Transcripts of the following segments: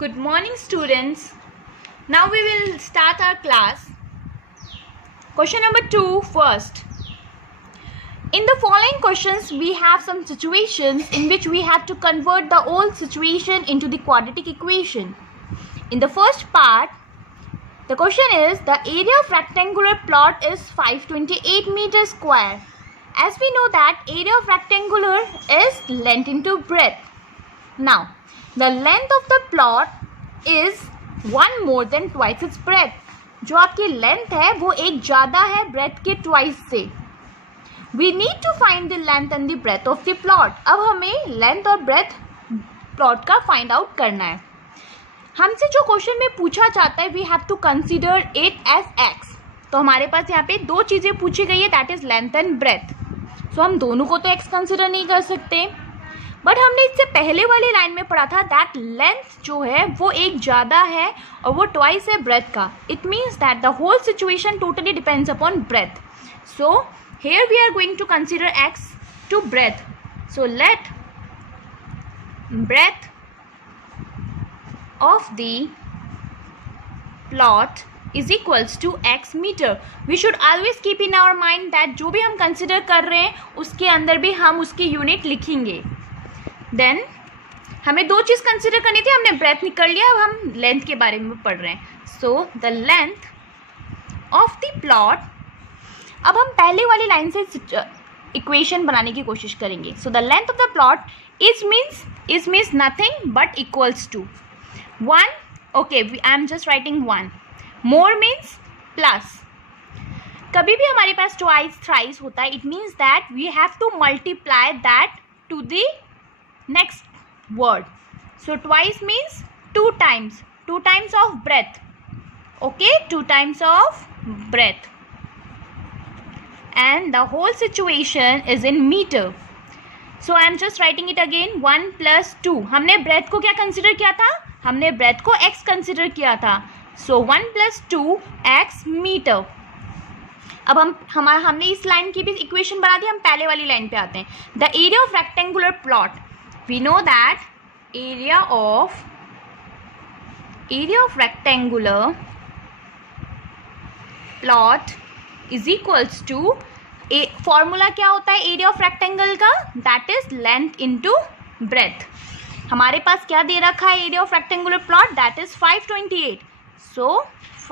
Good morning, students. Now we will start our class. Question number 2 first. In the following questions, we have some situations in which we have to convert the old situation into the quadratic equation. In the first part, the question is the area of rectangular plot is 528 meters square. As we know that area of rectangular is length into breadth. Now, the length of the plot is 1 more than twice its breadth. जो आपकी length है वो एक ज़्यादा है breadth के twice से. We need to find the length and the breadth of the plot. अब हमें length और breadth plot का find out करना है. हमसे जो क्वेश्चन में पूछा जाता है we have to consider it as x. तो हमारे पास यहाँ पे दो चीज़ें पूछी गई है, that is length and breadth. So हम दोनों को तो x कंसिडर नहीं कर सकते, बट हमने इससे पहले वाली लाइन में पढ़ा था दैट लेंथ जो है वो एक ज़्यादा है और वो ट्वाइस है ब्रेथ का. It means that the whole situation totally depends upon breadth. So here we are going to consider x to breadth. So let breadth of the plot is equals to x meter. We should always keep in our mind that जो भी हम consider कर रहे हैं उसके अंदर भी हम उसकी यूनिट लिखेंगे. देन हमें दो चीज़ कंसिडर करनी थी, हमने ब्रेथ निकाल लिया, अब हम लेंथ के बारे में पढ़ रहे हैं. सो the length of the plot. अब हम पहले वाली लाइन से इक्वेशन बनाने की कोशिश करेंगे. So the length of the plot is means nothing but equals to 1. Okay, I am just writing 1. More means plus. कभी भी हमारे पास ट्वाइस थ्राइस होता है, it means that we have to multiply that to the next word. So twice means 2 times of breadth. Okay, 2 times of breadth, and the whole situation is in meter. So I am just writing it again. 1 plus 2. हमने breadth को क्या consider किया था? हमने breadth को x consider किया था. So 1 plus 2 x meter. अब हमने इस लाइन की भी इक्वेशन बना दी. हम पहले वाली लाइन पे आते हैं. The area of rectangular plot. We know that area of rectangular plot is equals to formula क्या होता है एरिया ऑफ रेक्टेंगल का? That is length into breadth. हमारे पास क्या दे रखा है area of rectangular plot? That is 528. So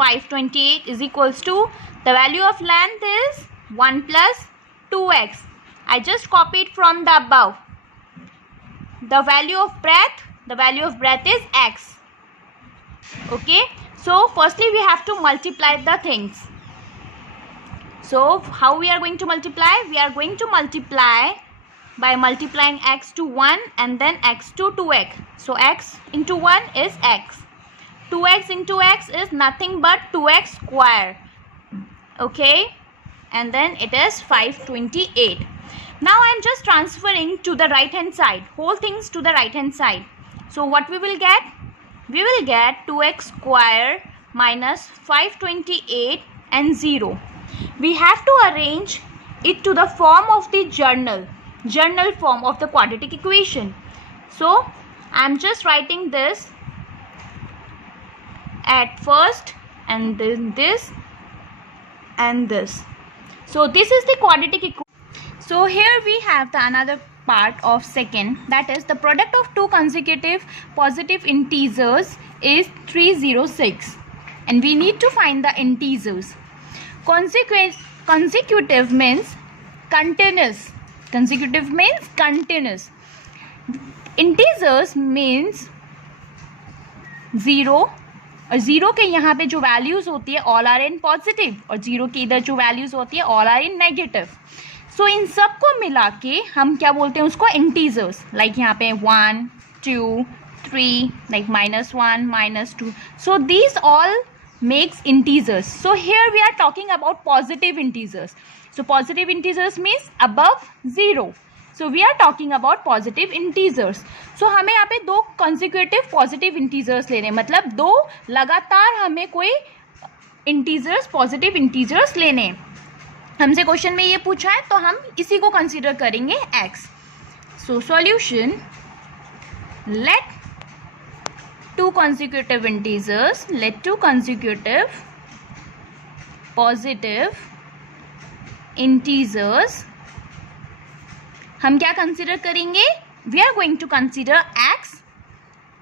528 is equals to the value of length is 1 plus 2x. I just copied from the above. The value of breadth is x. Okay, so firstly we have to multiply the things. So how we are going to multiply? We are going to multiply by multiplying x to 1 and then x to 2x. So x into 1 is x. 2x into x is nothing but 2x square. Okay, and then it is 528. Now I am just transferring to the right hand side, whole things to the right hand side. So what we will get? We will get 2x square minus 528 and 0. We have to arrange it to the form of the journal form of the quadratic equation. So I am just writing this at first and then this and this. So this is the quadratic equation. So here we have the another part of second, that is the product of two consecutive positive integers is 306 and we need to find the integers. Consecutive means continuous. Integers means 0 और 0 के यहाँ पे जो values होती है all are in positive और 0 के इधर जो वैल्यूज़ होती है ऑल आर इन नेगेटिव. सो इन सब को मिला के हम क्या बोलते हैं उसको? इंटीजर्स. लाइक यहाँ पे 1 2 3, like -1 -2. So these all makes integers. So here we are talking about positive integers. So positive integers means above 0. So we are talking about positive integers. So हमें यहाँ पे दो कॉन्सिक्यूटिव पॉजिटिव इंटीजर्स लेने, मतलब दो लगातार हमें कोई इंटीजर्स पॉजिटिव इंटीजर्स लेने. हमसे क्वेश्चन में ये पूछा है तो हम इसी को कंसीडर करेंगे x. So solution, let two consecutive integers, let two consecutive positive integers, हम क्या कंसिडर करेंगे? We are going to consider x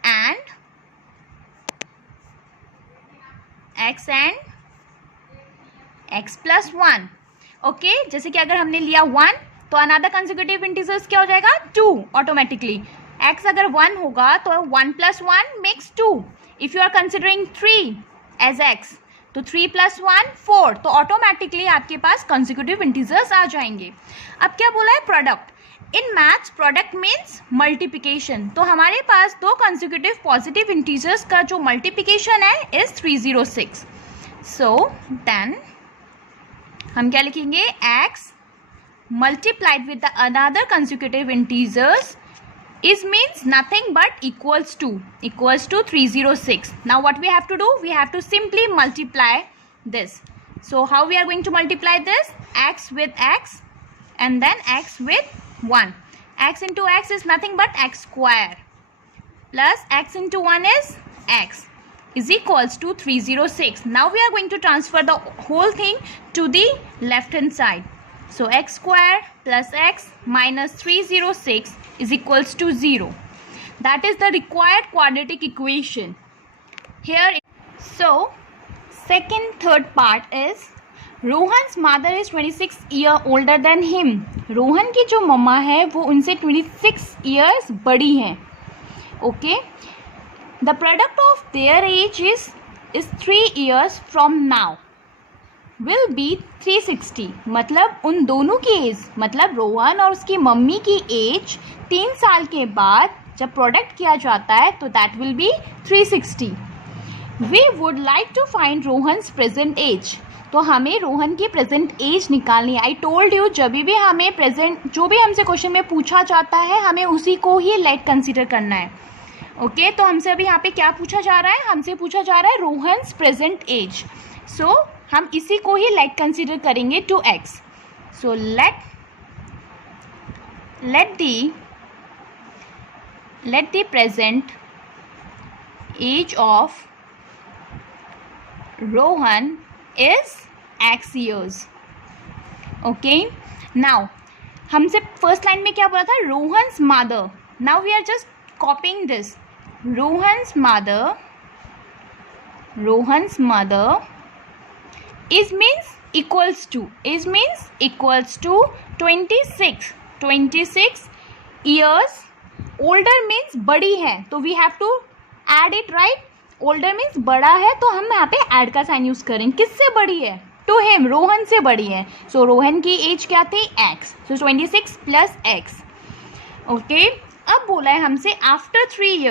and x plus 1. Okay, जैसे कि अगर हमने लिया 1 तो अनदर कंसेक्यूटिव इंटीजर्स क्या हो जाएगा? 2 ऑटोमेटिकली. x अगर 1 होगा तो 1 plus 1 makes 2. If you are considering 3 as x तो 3 plus 1 4. तो ऑटोमेटिकली आपके पास कंसेक्यूटिव इंटीजर्स आ जाएंगे. अब क्या बोला है? Product. In maths product means multiplication. तो हमारे पास दो कंसेक्यूटिव पॉजिटिव इंटीजर्स का जो मल्टीप्लिकेशन है इज 306. सो देन हम क्या लिखेंगे? x multiplied with the another consecutive integers is means nothing but equals to 306. Now what we have to do? We have to simply multiply this. So how we are going to multiply this? X with x and then x with 1. X into x is nothing but x square plus x into 1 is x is equals to 306. Now we are going to transfer the whole thing to the left hand side. So x square plus x minus 306 is equals to 0. That is the required quadratic equation. Here, so third part is Rohan's mother is 26 years older than him. Rohan की जो मम्मा है वो उनसे 26 years बड़ी हैं. Okay. The product of their age is 3 years from now. Will be 360. मतलब उन दोनों की एज, मतलब रोहन और उसकी मम्मी की एज 3 साल के बाद जब प्रोडक्ट किया जाता है तो that will be 360. We would like to find Rohan's present age. तो हमें रोहन की प्रेजेंट एज निकालनी है. आई टोल्ड यू जब भी हमें प्रेजेंट जो भी हमसे क्वेश्चन में पूछा जाता है हमें उसी को ही लेट कंसिडर करना है. ओके तो हमसे अभी यहाँ पे क्या पूछा जा रहा है? हमसे पूछा जा रहा है रोहन्स प्रेजेंट एज. सो हम इसी को ही लेट कंसिडर करेंगे to x. So let the present age of Rohan is x years. Okay. Now हमसे फर्स्ट लाइन में क्या बोला था? Rohan's mother. Now we are just copying this. Rohan's mother is means equals to 26 years. older means बड़ी है तो we have to add it, right? older means बड़ा है तो हम यहाँ पे add का साइन यूज करें. किससे बड़ी है? to him, रोहन से बड़ी है. so रोहन की एज क्या थी? x. so 26 plus x. okay. अब बोला है हमसे after 3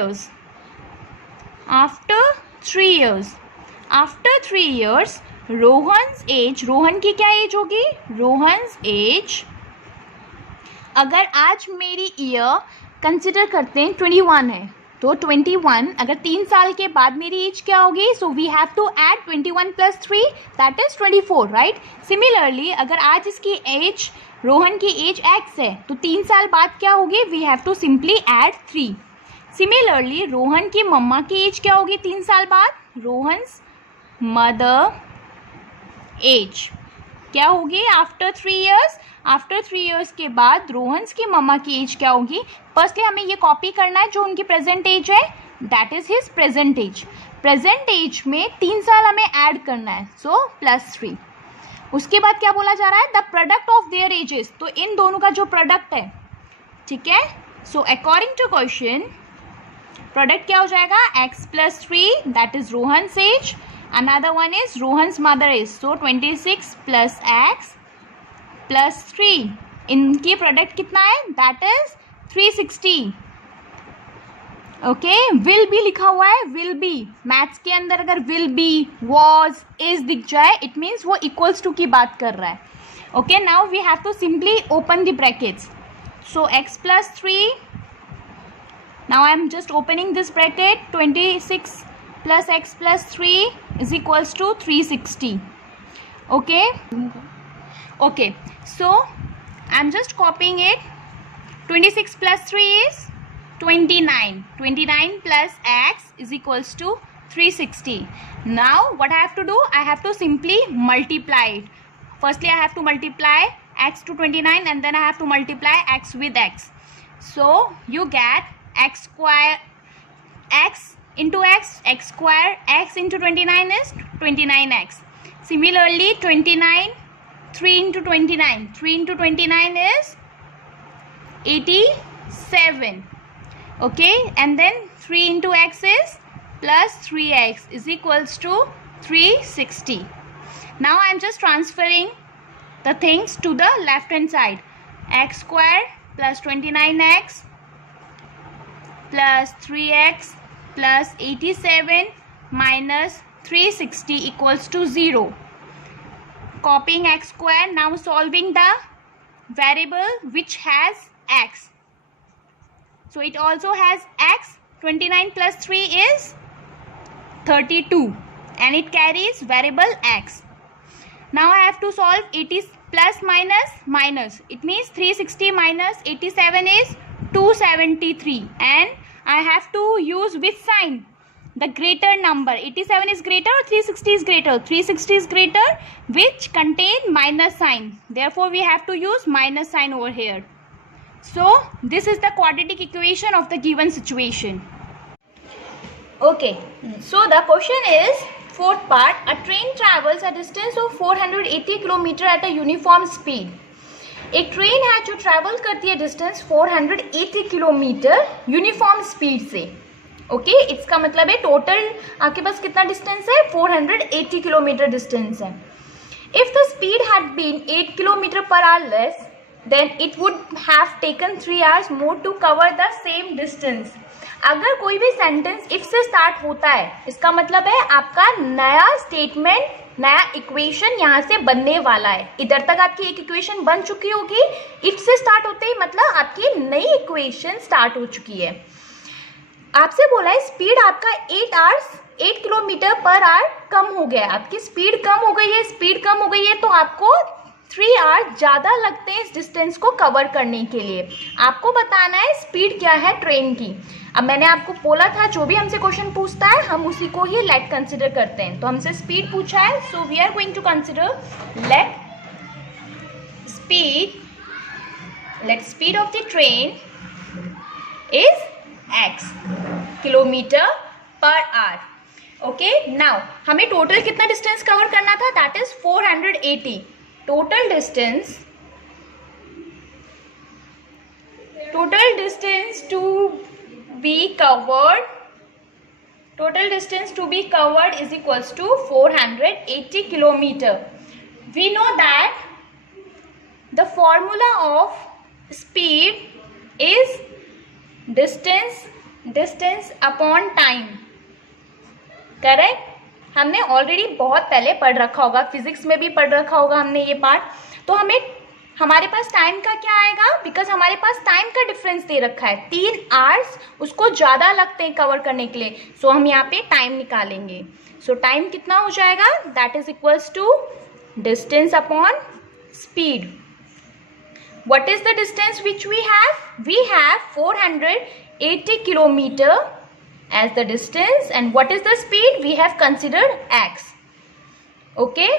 years Rohan's age. Rohan की क्या एज होगी? रोहन्स एज अगर आज मेरी ईयर कंसिडर करते हैं 21 है तो 21 अगर 3 साल के बाद मेरी एज क्या होगी? So we have to add 21 plus 3 that is 24, right? Similarly अगर आज इसकी एज रोहन की एज x है तो 3 साल बाद क्या होगी? We have to simply add 3. Similarly Rohan की मम्मा की एज क्या होगी 3 साल बाद? रोहन्स मदर एज क्या होगी आफ्टर 3 years? आफ्टर 3 years के बाद रोहन्स की मम्मा की एज क्या होगी? फर्स्टली हमें ये कॉपी करना है जो उनकी प्रेजेंट एज है, that is his present age. Present age में 3 साल हमें ऐड करना है, सो +3. उसके बाद क्या बोला जा रहा है? The product of their ages. तो इन दोनों का जो प्रोडक्ट है, ठीक है. So according to question product क्या हो जाएगा? x plus 3 that is Rohan's age. Another one is Rohan's mother is. So 26 plus x plus 3. इनकी प्रोडक्ट कितना है? That is 360. Okay. Will be लिखा हुआ है. विल बी मैथ्स के अंदर अगर विल बी, वॉज, इज दिख जाए इट मीन्स वो इक्वल्स टू की बात कर रहा है. Okay. Now we have to simply open the brackets. So x plus 3. Now I am just opening this bracket. 26 plus x plus 3 is equals to 360. okay. So I'm just copying it. 26 plus 3 is 29. 29 plus x is equals to 360. Now what I have to do? I have to simply multiply it. Firstly I have to multiply x to 29 and then I have to multiply x with x. So you get x square x into x square, x into 29 is 29x. Similarly 29, 3 into 29, 3 into 29 is 87. Okay, and then 3 into x is plus 3x is equals to 360. Now I am just transferring the things to the left hand side. X square plus 29x plus 3x plus 87 minus 360 equals to 0. Copying x square, now solving the variable which has x. So it also has x. 29 plus 3 is 32 and it carries variable x. Now I have to solve 80 plus minus. It means 360 minus 87 is 273 and I have to use which sign? The greater number. 87 is greater or 360 is greater? 360 is greater, which contain minus sign. Therefore we have to use minus sign over here. So this is the quadratic equation of the given situation. Okay, so the question is, fourth part, a train travels a distance of 480 km at a uniform speed. एक train है जो travel करती है distance 480 kilometre uniform speed से. Okay, इसका मतलब है total आपके पास कितना डिस्टेंस है? 480 किलोमीटर डिस्टेंस है. If the speed had been 8 kilometre per hour less, then it would have taken 3 hours more to cover the same distance. अगर कोई भी सेंटेंस इफ से स्टार्ट होता है, इसका मतलब है आपका नया स्टेटमेंट, नया इक्वेशन यहाँ से बनने वाला है. इधर तक आपकी एक इक्वेशन बन चुकी होगी, इफ से स्टार्ट होते ही मतलब आपकी नई इक्वेशन स्टार्ट हो चुकी है. आपसे बोला है स्पीड आपका 8 किलोमीटर पर आवर कम हो गया है. आपकी स्पीड कम हो गई है, स्पीड कम हो गई है तो आपको 3 hours ज़्यादा लगते हैं इस डिस्टेंस को कवर करने के लिए. आपको बताना है स्पीड क्या है ट्रेन की. अब मैंने आपको बोला था जो भी हमसे क्वेश्चन पूछता है हम उसी को ही लेट कंसिडर करते हैं. तो हमसे स्पीड पूछा है, so we are going to consider let speed of the train is x kilometre per hour. Okay, now हमें टोटल कितना डिस्टेंस कवर करना था? That is 480. Total distance to be covered is equals to 480 kilometer. We know that the formula of speed is distance upon time. Correct? हमने already बहुत पहले पढ़ रखा होगा, फिजिक्स में भी पढ़ रखा होगा हमने ये पार्ट. तो हमारे पास टाइम का क्या आएगा? बिकॉज हमारे पास टाइम का डिफरेंस दे रखा है, 3 hours उसको ज़्यादा लगते हैं कवर करने के लिए. सो हम यहाँ पे टाइम निकालेंगे. सो टाइम कितना हो जाएगा? That is equals to distance upon speed. What is the distance which we have? We have 480 kilometer as the distance, and what is the speed? We have considered x. Okay,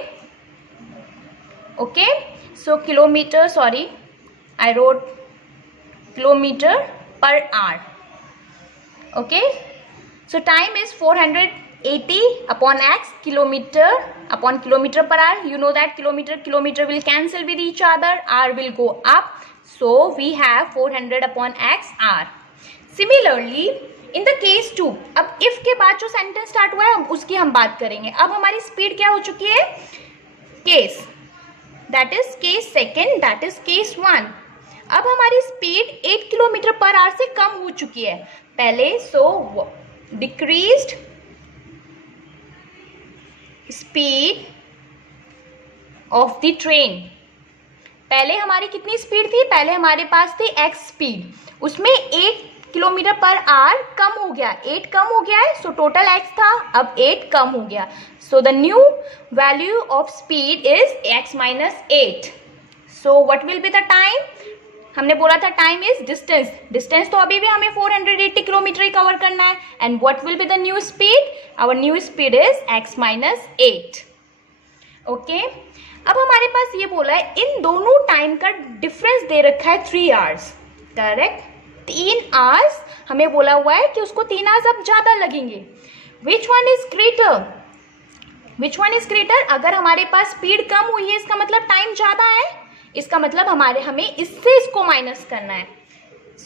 so kilometer, sorry, I wrote kilometer per hour. Okay, so time is 480 upon x, kilometer upon kilometer per hour. You know that kilometer will cancel with each other, r will go up, so we have 400 upon x hour. Similarly in the case 2, अब if के बाद जो sentence start हुआ है उसकी हम बात करेंगे. अब हमारी स्पीड क्या हो चुकी है? Case, that is case second, that is case 1. अब हमारी स्पीड 8 किलोमीटर पर आवर से कम हो चुकी है पहले. So decreased speed of the train. पहले हमारी कितनी स्पीड थी? पहले हमारे पास थी x स्पीड, उसमें 8 किलोमीटर पर आवर कम हो गया, 8 कम हो गया है. सो टोटल x था, अब 8 कम हो गया. So the new value of speed is x minus 8. So what will be the time? हमने बोला था टाइम इज डिस्टेंस, डिस्टेंस तो अभी भी हमें 480 किलोमीटर ही कवर करना है. And what will be the new speed? Our new speed is x minus 8. Okay, अब हमारे पास ये बोला है इन दोनों टाइम का डिफरेंस दे रखा है 3 आवर्स. करेक्ट, 3 आवर्स हमें बोला हुआ है कि उसको 3 आवर्स अब ज्यादा लगेंगे. Which one is greater? Which one is greater? अगर हमारे पास स्पीड कम हुई है इसका मतलब टाइम ज्यादा है, इसका मतलब हमें इससे इसको माइनस करना है.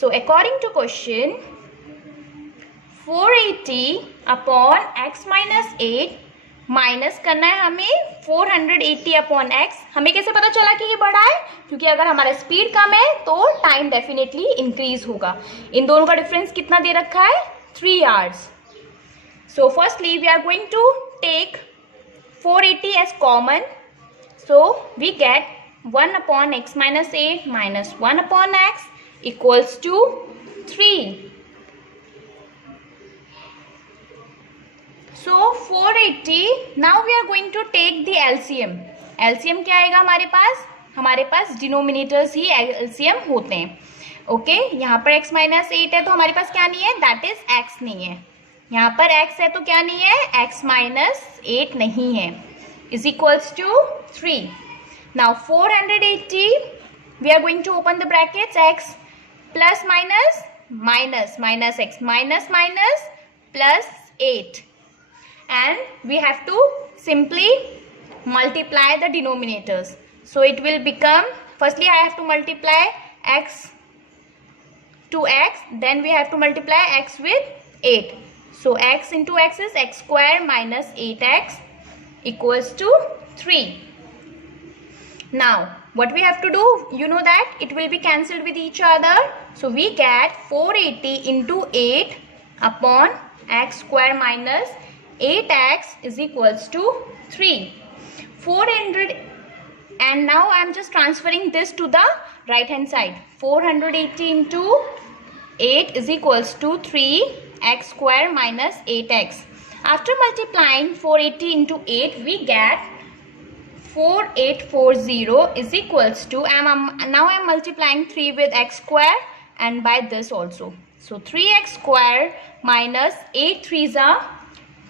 So according to question 480 upon x minus 8 minus करना है हमें 480 अपॉन x. हमें कैसे पता चला कि ये बड़ा है? क्योंकि अगर हमारा स्पीड कम है तो टाइम डेफिनेटली इंक्रीज होगा. इन दोनों का डिफरेंस कितना दे रखा है? 3 hours. So firstly we are going to take 480 as common. So we get 1 upon x minus 8 minus 1 upon x equals to 3. So 480. Now we are going to take the LCM. LCM क्या आएगा हमारे पास? हमारे पास denominators ही LCM होते हैं. Okay, यहाँ पर x minus 8 है तो हमारे पास क्या नहीं है? दैट इज x नहीं है. यहाँ पर x है तो क्या नहीं है? x माइनस 8 नहीं है. Is equals to 3. Now 480 we are going to open the brackets. x plus minus minus minus x minus minus plus 8 and we have to simply multiply the denominators. So it will become, firstly I have to multiply x to x, then we have to multiply x with 8. So x into x is x square minus 8x equals to 3. Now what we have to do, you know that it will be cancelled with each other. So we get 480 into 8 upon x square minus 8x is equals to 3. 400, and now I am just transferring this to the right hand side. 480 into 8 is equals to 3x square minus 8x. After multiplying 480 into 8, we get 4840 is equals to, now I am multiplying 3 with x square and by this also. So 3x square minus 8 3s are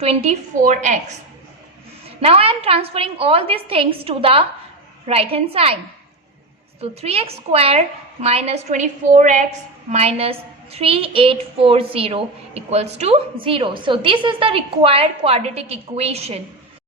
24x. Now I am transferring all these things to the right hand side. So 3x square minus 24x minus 3840 equals to 0. So this is the required quadratic equation.